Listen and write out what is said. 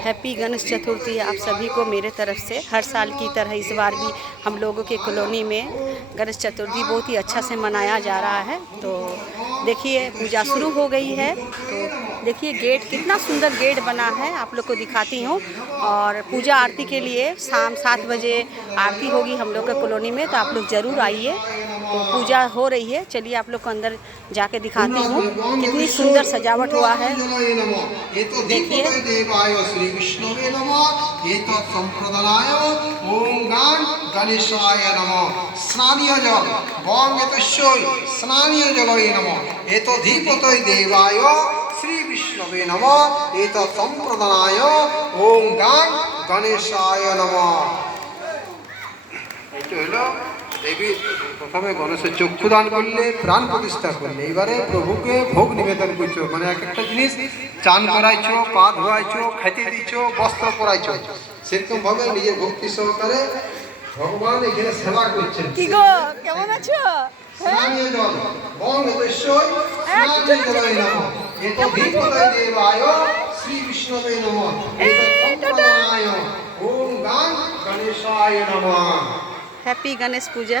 Happy Ganesh Chaturthi आप सभी को मेरे तरफ से। हर साल की तरह इस बार भी हम लोगों के कॉलोनी में गणेश चतुर्थी बहुत ही अच्छा से मनाया जा रहा है। तो देखिए पूजा शुरू हो गई है। तो देखिए गेट कितना सुंदर गेट बना है, आप लोग को दिखाती हूँ। और पूजा आरती के लिए शाम 7 बजे आरती होगी हम लोग के कॉलोनी में, तो आप लोग ज़रूर आइए। तो पूजा हो रही है, चलिए आप लोग को अंदर जाके दिखाती हूँ कितनी सुंदर सजावट हुआ है। देखिए स्नानीय जल बंग स्नानीय जल एत धीपतय देवाय श्री विष्णवे नमः एत संप्रदानाय ओम गान गणेशाय नमः। देवी प्रथमे गणेशेर चक्षुदान करले प्राण प्रतिष्ठा करले एबारे प्रभुके भोग निवेदन करছো মানে এক একটা জিনিস চান করাইছো পা ধোয়াইছো খেতে দিছো বস্ত্র পরাইছো সেরকম ভাবে নিজের ভক্তি সহকারে ভগবান এখানে সেবা করছেন। কি গো কেমন আছো? স্নানীয় জল বং এতস্যই স্নানীয় জলে নমঃ এত দীপতয় দেবায় শ্রী বিষ্ণবে নমঃ এত সম্প্রদানায় ওম গান গণেশায় নমঃ। हैप्पी गणेश पूजा।